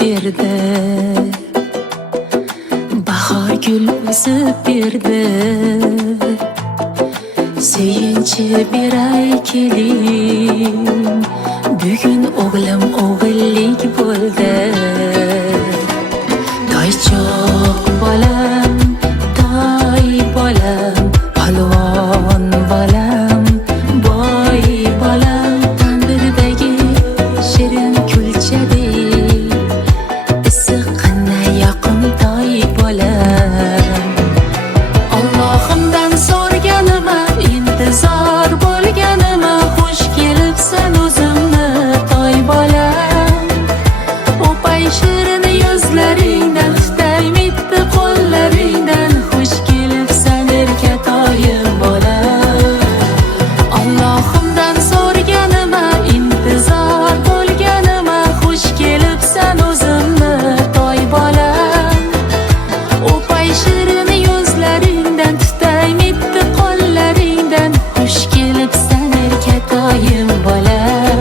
berdi, bahor gul o'sib berdi. Suyunchi beray keling, bugun o'g'lim o'g'illik bo'ldi. Toychoq bolam, toy bolam, palvon bolam, boy bolam, tandirdagi shirin kulchadek issiq qanday yoqimtoy bolam. Allohimdan so'rganima, intizor bo'lganima, xush kelibsan o'zimni toy bolam. O'pay shirin yuzlaringdan, tutay mitti qo'llaringdan, xush kelibsan erkatoyim bolam. Allohimdan so'rganima, intizor bo'lganima, xush kelibsan o'zimni toy bolam. O'pay shirin yuzlaringdan, tutay mitti qo'llaringdan, xush kelibsan erkatoyim bolam.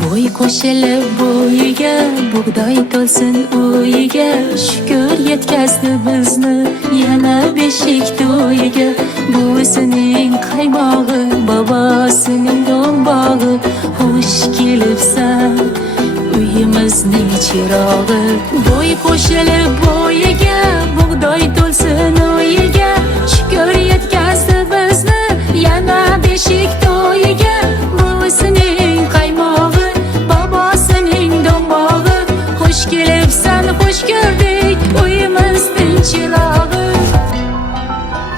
Bo'y qo'shilib bo'yiga, bug'doy to'lsin uyiga, shukr yetkazdi bizni yana beshik to'yiga. Buvisining qaymog'i, bobosining do'mbog'i, xush kelibsan uyimizning chirog'i. Bo'y qo'shilib bo'yiga, bug'doy to'lsin uyiga, shukr yetkazdi bizni yana beshik to'yiga. Buvisining qaymog'i, bobosining do'mbog'i, xush kelibsan, xush ko'rdik uyimizning chirog'i.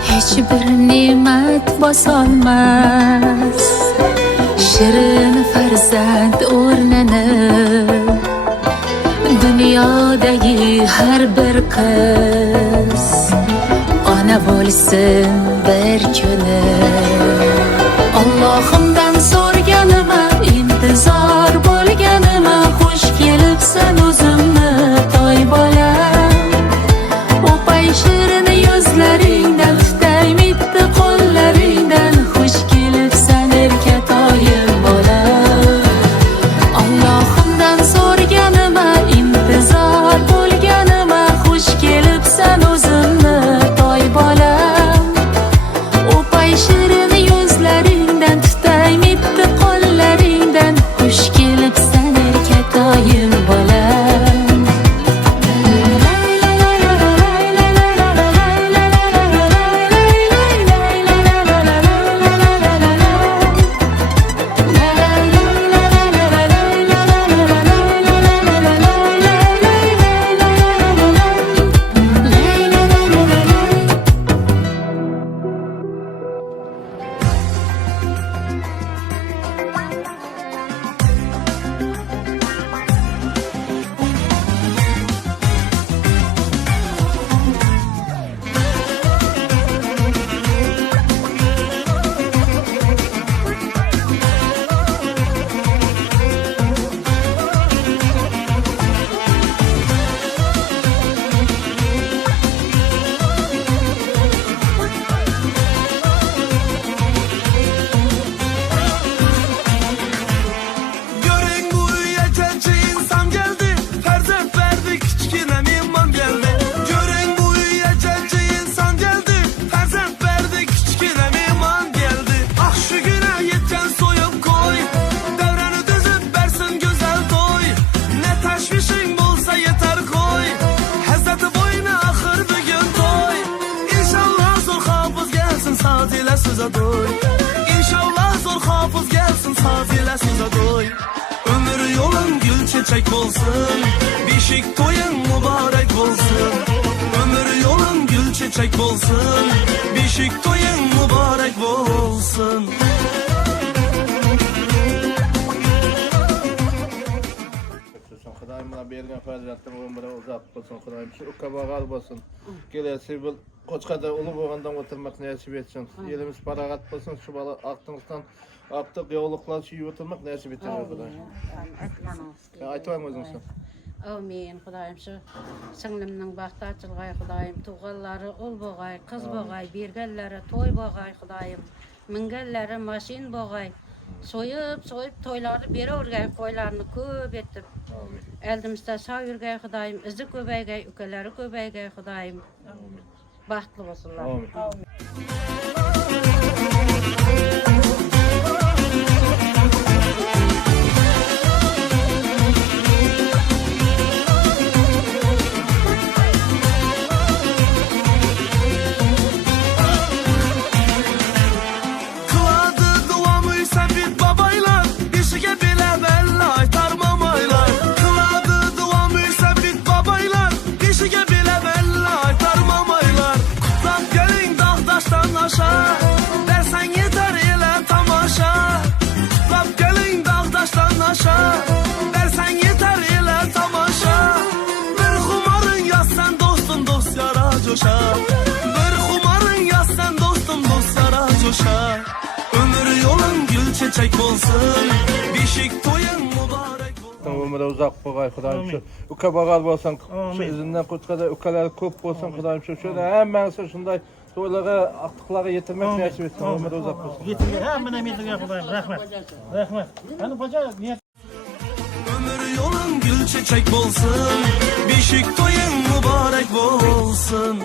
Hech bir ne'mat bosolmas shirin farzand o'rnini. Dunyodagi har bir qiz ona bo'lsin bir kuni. Allohimdan so'rganima, intizor bo'lganima, xush kelibsan o'zimni toy bolam. O'pay shirin yuzlaringdan, tutay mitti qo'llaringdan, xush kelibsan erkatoyim bolam. Allohimdan so'rganima, intizor bo'lganima, xush kelibsan o'zimni toy bolam. O'pay shirin yuzlaringdan, tutay mitti qo'llaringdan, xush kelibsan erkatoyim bolam. İnşallah zor hafız gelsin, saz ile size doy. Ömür yolun gül çiçek olsun, bişik toyun mübarek olsun. Ömür yolun gül çiçek olsun, bişik toyun mübarek olsun. Xudoyim sana bergen faziletler ömrüne uzak bolsun Hudaýym. Şu ukabagal bolsun. Gelesi bu Koçkada ulu boğandan oturmak nasip etsin. Elimiz paragat bolsun, şu bala aktыңızdan aktık yoluklar şu oturmak nasip etsin Hudaýym. Aytýan özüň sen. Amin Hudaýym şu singlimning baxty açylgay Hudaýym tuğallary ul bogay, kız bogay, bergenleri toy bogay Hudaýym. Mingenleri maşin bogay. Soyup toyları beri urgay koylarını köp etip. Eldimizde sağ yürgay Hudaýym, izi köbeýgay, ükeleri köbeýgay Hudaýym. Baxtly bolsunlar. Amin. Kıladı duamı Sabit babaylar, işige bile belli aytarmamaylar. Kıladı duamı Sabit babaylar, işige bile belli aytarmamaylar. Kutlap gelin dağdaştan aşağı, dersen yeter ile tamaşa. Kutlap gelin dağdaştan aşağı, dersen yeter ile tamaşa. Bir kumarın yaz sen dostun dost yara coşa. Bir kumarın yaz sen dostum dost yara coşa. Ömür yolun gül çiçek olsun, bişik toyun mübarek olsun. Ömrüne uzak boğay Hudaýym. Şu ukabagal bolsun, şu izinden Koçkada ukalar köp bolsun Hudaýym. Şu şöyle hemmesi şunday toylara, aktıklara yetirmek nasip etsin. Ömrüne uzak bolsun. Yetimge hemen emeğine Hudaýym. Rahmet. Rahmet. Hani hoca niyet Ömür yolun gül çiçek olsun, bişik toyun mübarek olsun.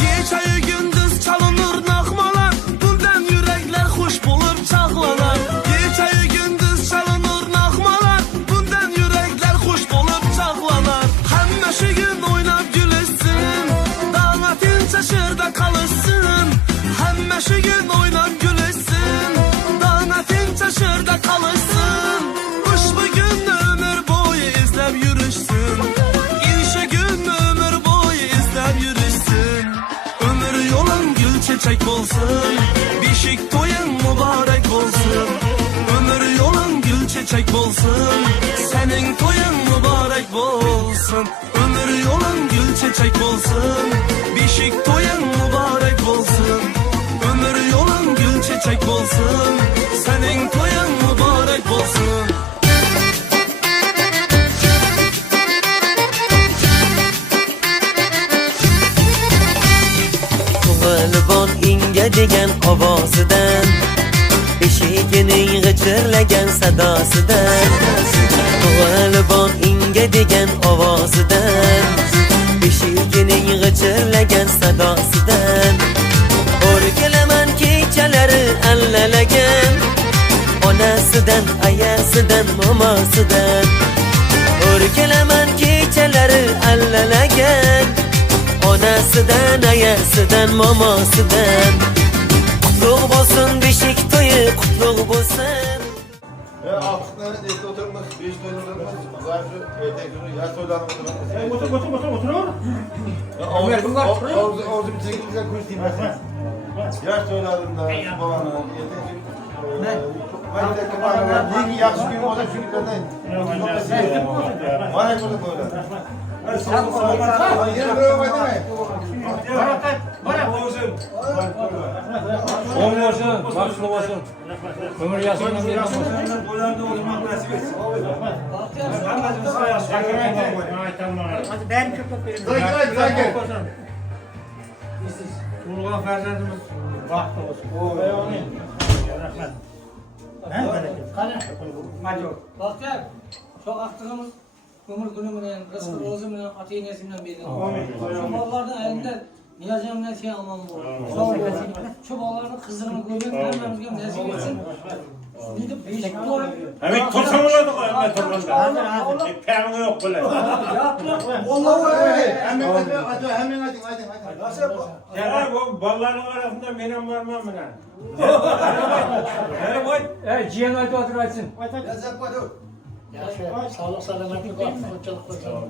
Gece gündüz çalınır nağmalar, bundan yürekler hoş bulup çağlanar. Gece gündüz çalınır nağmalar, bundan yürekler hoş bulup çağlanar. Hemme şu gün oynap gülüşsün, dağlatın çaşırda kalırsın. Hemme şu gün oynap gülüşsün, dağlatın çaşırda kalırsın. Kuş bugün ömür boyu izlep yürürsün. İnşa gün ömür boyu izlep yürürsün. Ömür yolun gül çiçek olsun, bişik toyun mübarek olsun. Ömür yolun gül çiçek olsun, senin toyun mübarek olsun. Ömür yolun gül çiçek olsun, bişik toyun mübarek olsun. Ömür yolun gül çiçek olsun, senin toyun mübarek olsun. Tug'ilibon inga degan ovozidan, beshigining g'ijirlagan sadosidan. Tug'ilibon inga degan ovozidan, beshigining g'ijirlagan sadosidan. O'rgilaman kechalari allalagan, onasidan, ayasidan, momosidan. O'rgilaman kechalari allalagan, onasidan, ayasidan, momosidan. Qutlug' bo'lsin beshik to'yi, qutlug' bo'lsin. Aktıkları deyip oturmak, beş toylarımız, zarfı, etekleri, yaş toylarımız. otur. Ömer bunlar orada bir çekip güzel kuş diyeyim ben. Yaş toylarında, babanın, etekleri. Ne? Ben de kapanlar, ne ki yakşı gün olacak şu günlerden. Bana yapalım böyle. Yine böyle olmadı mı? Oğlum olsun, başlı olsun. Ömür yaşamdan bir olsun. Hadi ben köpek verin. Sakin. Kurulgan ferzendimiz vakti olsun. Rahmet. Ne bereket. Hadi. Bahtiyar, çok aktığımız ömür günü menen, rızkı rozu menen, ati nesimden belli. Şu ballardan elinde niyazem ne şey aman bu. Şu balların kızını görmek vermemizge nasip etsin. Şimdi beşik toy. Evet, torsam oladı koy. Ama torbanda. Peygamber yok böyle. Ya bu balların arasında benim varmam mı lan? Cihan aydı oturaysın. Sağlık selametlik mutluluk olsun.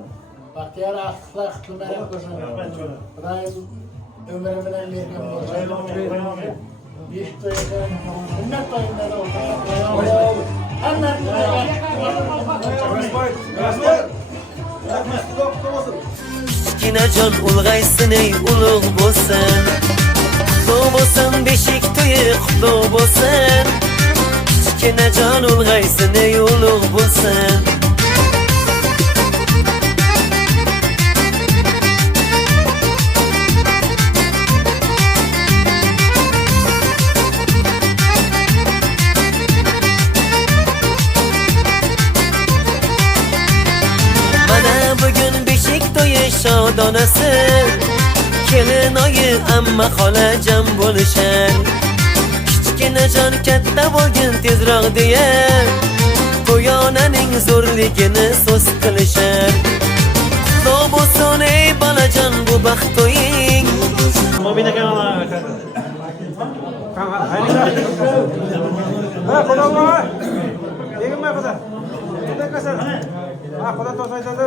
Bahtiyar aklıklar kutlumerek olsun. Kudayım ömrümden vergen olsun. Bir toyundan, sünnet toyundan olsun. Hemen Kichkinajon ulg'aysin ey ulug' bo'lsin, qutlug' bo'lsin beshik to'yi qutlug' bo'lsin. Kichkinajon ulg'aysin ey ulug' bo'lsin. Mana bugun beshik to'yi shodonasi, kelin oyi amma xola jam bo'lishar. Kichkinajon katta bo'lgin tezroq deya, to'yonaning zo'rligini so'z qilishar. Qutlug' bo'lsin ey bolajon bu baxt to'ying. Ha, xudo voy. Degimma xudo. Nima qilsan? Ha, xudo to'saydi.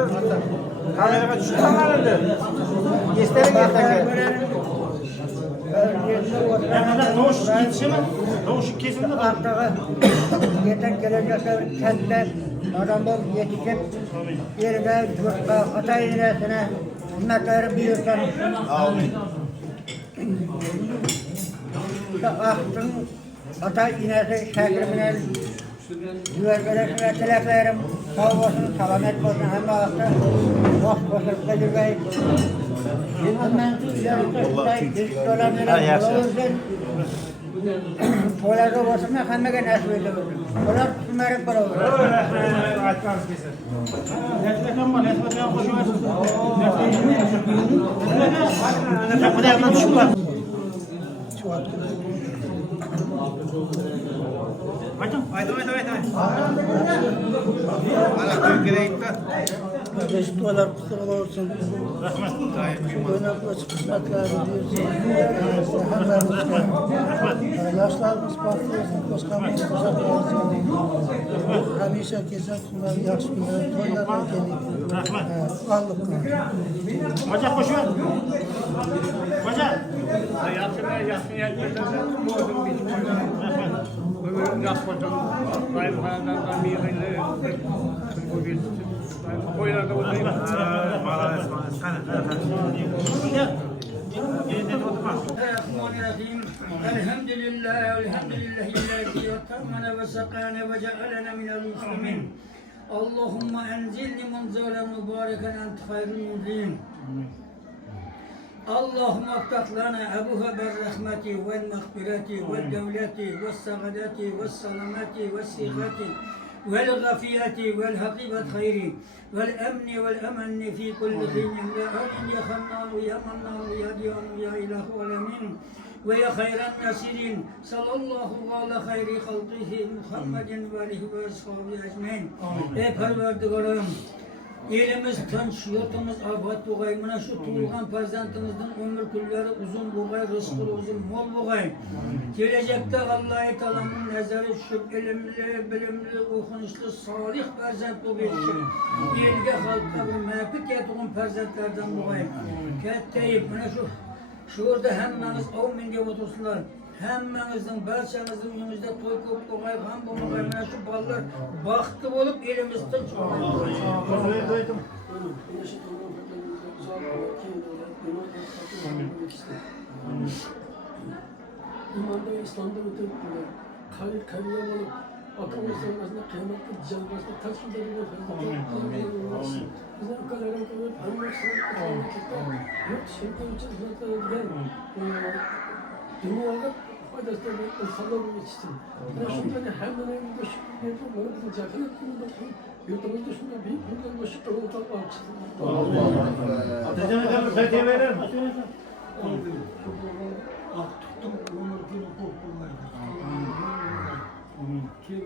Kameraga tushiraman endi. Esdaring ertaga. Yaqinda tovush ketishimi? Tovush kesildi. Artaga yeten gelecekler katta adam bol yetişip yerine yurtta ata iğnesine hizmetleri büyürken ahtın ata iğnesi şekrimine güvergelerine dileklerim sağ olsun, selamet olsun hem de ahtı hoş olsun tecrübeyi hemen yarışta ilk dolanlara olursun. Olar olsun hammaga nasib etadi. Ular tushunarib qoladi. Aytamiz kesin. Netlekan bor, netlekan qo'shyapsiz. Netlekan tushib bor. Aytdim. Mana kerakda. Beşiktaşlar kusura olsun. Rahmat. Oynak açık kısmetler diyorsun. Yaşlarımız farklı olsun. Başkanımız teşekkür olsun. Hamisha kesin bunları yaxshi günler. Toylarga keldik. Rahmat. Aldık. Hoca qo'shyap. Hoca. Yaxshi yerda bo'ldim biz. Rahmat. Ömrüm yapmadım. Kayınpederden biriyle bu bir koylarda olayım. Bismillahirrahmanirrahim. Elhamdülillah illezi yatamana ve sakana ve cealena minel muslimin. Allahümme enzilni munzalen mübareken ent hayrul munzilin. اللهم افتح لنا أبواب الرحمة والمغفرة والدولة والسعادة والسلامة والصحة والعافية والحقيقة خير والأمن والأمن في كل حين يا أمين يا خنان يا منان يا ديان يا إله العالمين ويا خير الناصرين صلى الله على خير خلقه محمد وآله وصحبه أجمعين. Ey Parvardigarım, elimiz tinch, yurtimiz obod bo'lg'ay. Mana shu tug'ilgan farzandimizning umr kunlari uzun bo'lg'ay, rizqi uzun, mol bo'lg'ay. Kelajakda Alloh taoloning nazari tushib, ilmli, bilimli, o'qinishli, solih farzand bo'lib yetishib, elga, xalqqa bir manfaat keltirgan farzandlardan bo'lg'ay. Kattayib, mana shu yerda hammamiz amin deb o'tirsinlar. Hammamizning, barchamizning uyimizda to'y ko'p bo'lg'ay, g'am bo'lmag'ay. Mana shu bolalar baxtli bo'lib, elimiz tinch bo'lg'ay. İmanda ve İslam'da öte kariyer olup akıllı sevmesine kıymetli celbesine ters bir de bize o kadar yok şeytan için hizmetler edilen dünyada faydası da insanlar yetişsin. Ben şundan hemen evimde şükür ediyorum. Bana bizim cahil ettiğimde yurtumuzda şundan büyük buradan da şükür olup almışsın. Ateşine fethiye verir mi? Tuttum, onları günü korktular. Kim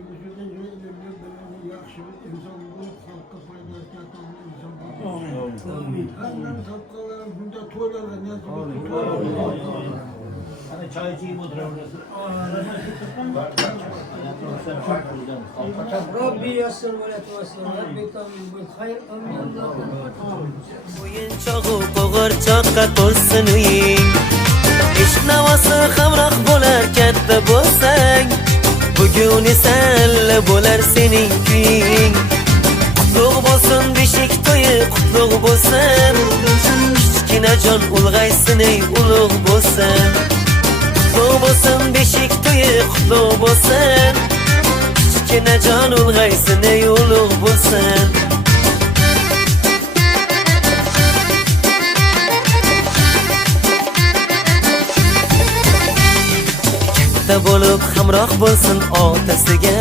insan bulup halka faydası yatan insan bulup. Hemen sapkaların bunda toylarla ne yapıyor? Hani çay içeyim oturalım. Rabbi yassir ve la tuvassir. Rabbi tamin bil hayr. Amin. O'yinchog'u qo'g'irchoqqa to'lsin uying, ish navosi hamroh bo'lar katta bo'lsang, bugun esa alla bo'lar sening kuying. Qutlug' bo'lsin beshik to'yi, qutlug' bo'lsin, kichkinajon ulg'aysin ey ulug' bo'lsin. Qutlug' bo'lsin beshik to'yi, qutlug' bo'lsin, kichkinajon ulg'aysin ey ulug' bo'lsin. Katta bo'lib hamroh bo'lsin otasiga,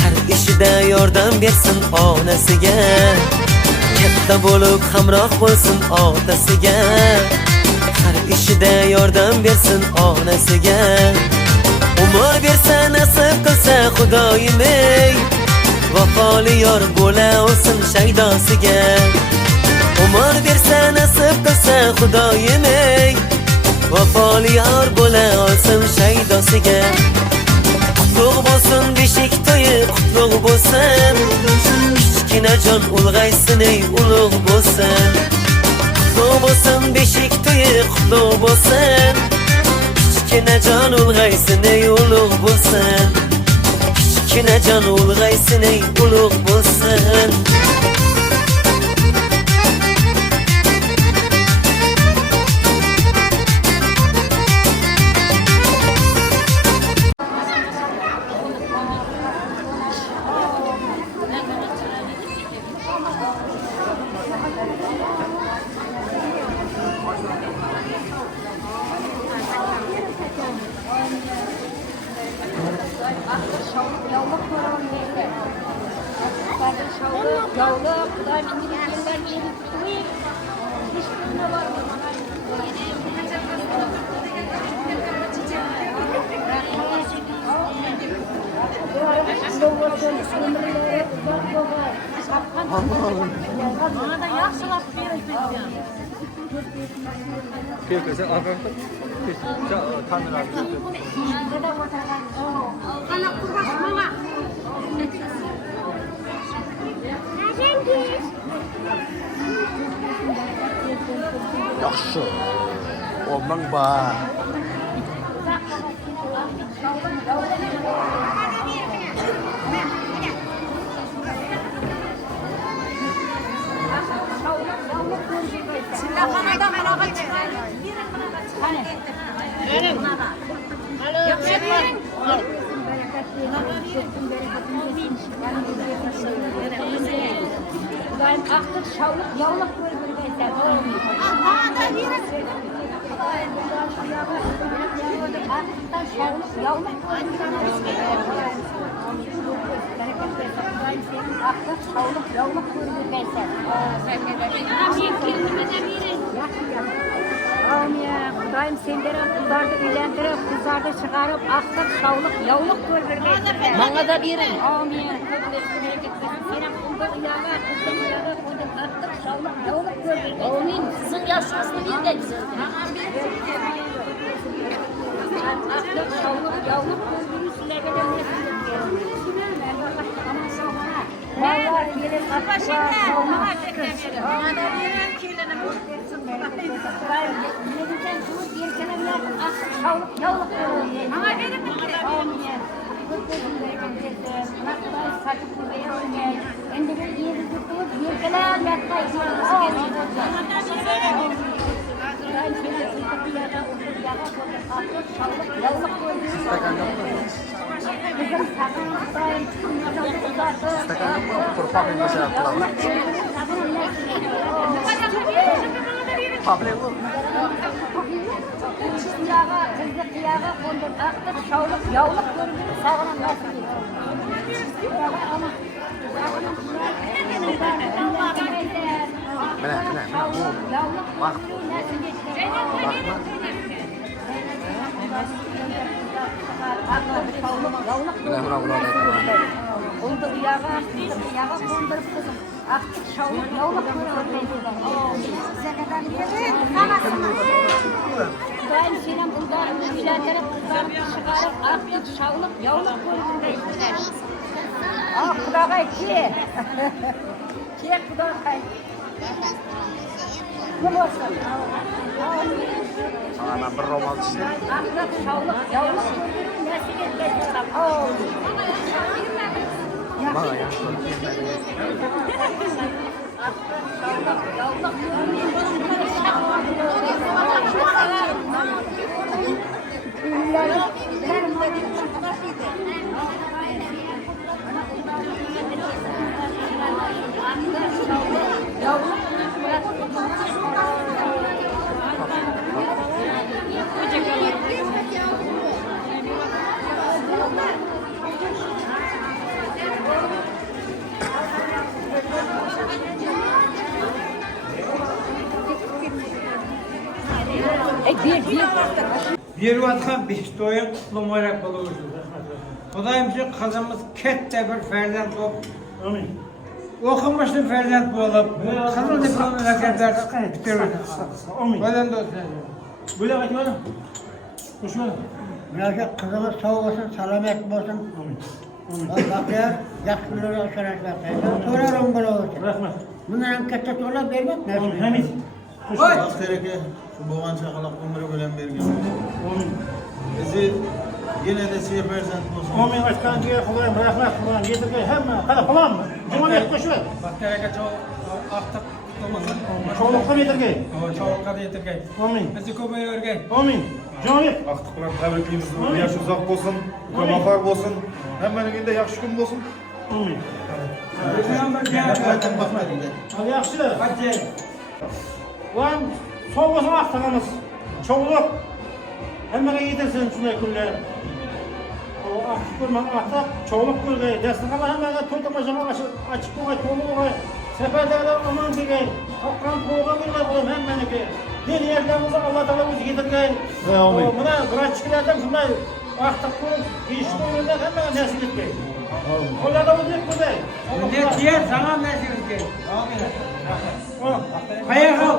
har ishida yordam bersin onasiga. Katta bo'lib hamroh bo'lsin otasiga, har ishida yordam bersin onasiga. Umr bersa nasib qilsa Xudoyim ey, vafoli yor bo'la olsin shaydosiga. Umr bersa nasib qilsa Xudoyim ey, vafoli yor bo'la olsin shaydosiga. Qutlug' bo'lsin beshik to'yi, qutlug' bo'lsin, kichkinajon ulg'aysin ey ulug' bo'lsin. Qutlug' bo'lsin beshik to'yi, qutlug' bo'lsin, kichkinajon ulg'aysin ey ulug' bo'lsin. Kichkinajon ulg'aysin ey ulug' bo'lsin. Yaxşı. Ondan ba. Kudayım senlerin kızlardı ülendirip, kızlardı çıkarıp, aktık, şavlık, yavlık görürmeyin. Bana da birin. Amin. Senin kızlar ilaga, kızlar ilaga, kızlar aktık, şavlık, yavlık görürmeyin. Amin. Sizin yaşınızda bir de güzel. Aktık, şavlık, yavlık görürmeyin. Sizlerle de vallahi gelin aktık, şavlık. Bana da birin kilinim. Ne güzel dur bir kelam yapın aktık şavlık yavlık görürmeyin. Ama benim mi? Amin. Nakday saçıp buraya olmayın. Endiri yeri tutup bir kelam yapmayın. Amin. Ben seni sıkıntıyada otur yağa koydum. Aktık şavlık yavlık görürmeyin. Kızım sakınlıktayım. Kızım uzatı. Kurpak yang bisa pulang. Pablo. Yağa, kızlık yağa koydum. Aktık şavlık yavlık görürmeyin. Sağlam nasıl Benar, benar. Oldu yağa kondurup kızım. Aktık şavuk yavluk size kadar gelin. Kanasını. Ben senin bunlarını bilenlere kızlarını çıkarıp aktık şavluk yavluk koydum. Ah kudagay ki. Ki kudagay. Kim olsun? Ana bir roman işte. Aktık şavluk yavluk koydum. Nasıl getirdim? Oh. Bana yaşlı. Bir vatkan bir doyun numarak buluruz. Kudayım şu kızımız kette bir ferden top. Amin. Okumuştum ferden bulup, kızıl diplomayla kadar bitirmiş. Amin. Öyle de olsun. Böyle bakıyorum. Hoşuma. Münasip kızımız sağ olsun, selamet olsun. Bakıyor, yaşlılara aşarak bakıyor. Sorarım bunu olsun. Rahmet. Bundan hem kette sorular vermek ne? Hamid. Bak tereke şu boğan çakalak ömrü bilen bergen. Bizi yine de sefersen olsun. Amin. Açkan diye kudayım. Rahmet kudayım. Yedirge hemen. Hadi falan mı? Cumhuriyet koşu ver. Bak tereke çok aktık olmasın. Çoğulukta yedirge. Çoğulukta da yedirgey. Amin. Bizi köpeği örgey. Amin. Cumhuriyet. Aktık bilan tabriklaymiz. Yaş uzak bolsun, kömakar bolsun. Hemmenin günde yaxşı gün bolsun. Amin. Zaten bakmadın da. Hadi yaxşı. Hadi. Ulan son olsun aktığımız. Çoğuluk. Hemen yedirsin şunday günler. O aktif görmen atak, çoğuluk görgey. Destek ala hemen toytamacama açık koğay, tolu koğay. Seferdeyler aman degey. Topkan koğuğa görgey koğayım hemmeniki. Bir yerlerimizi Allah Teala bizi yedirgey. Buna bırakçıkilerden şunday aktif görüp, işit oyunlar hemen nesil etgey. Onlar da bu büyük görgey. Ne diye sana nesil etgey. Amin. Hayır kal.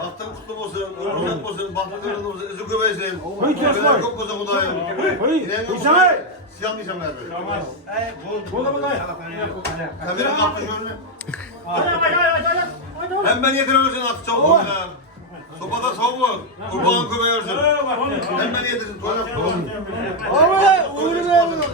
Baktın kutlu olsun, hürmet olsun, baktın olsun, izi göbeysin. Koy kes koy. Çok güzel kudayım. Koy. İneğin Koy olsun. sana. Siyah diyeceğim nerede? Burada burada. Kameranın kapı görme. Hadi. Hem ben yedirirsin atı çabuk olsun. Sopada soğuk. Kurbanın köpeğersin. Hem ben yedirsin. Tuvalet olsun. Ama uyuru vermiyor.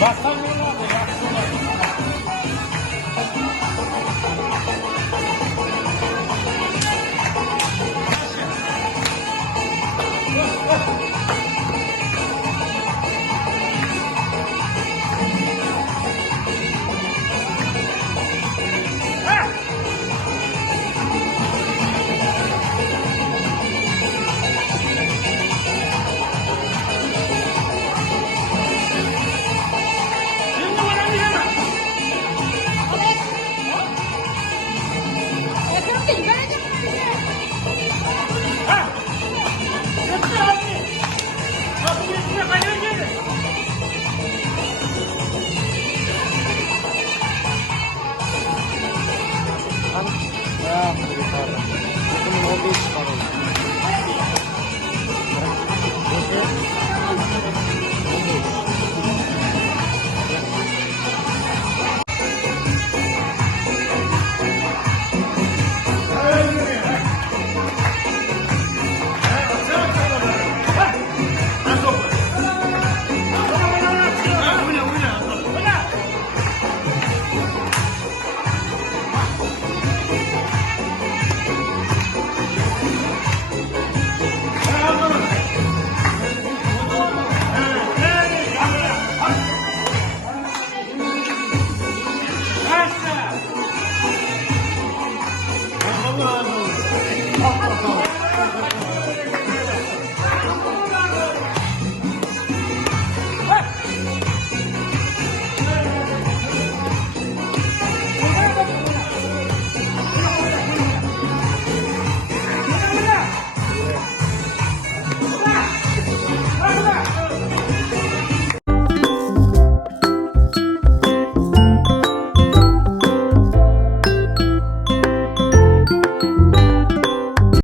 Bak.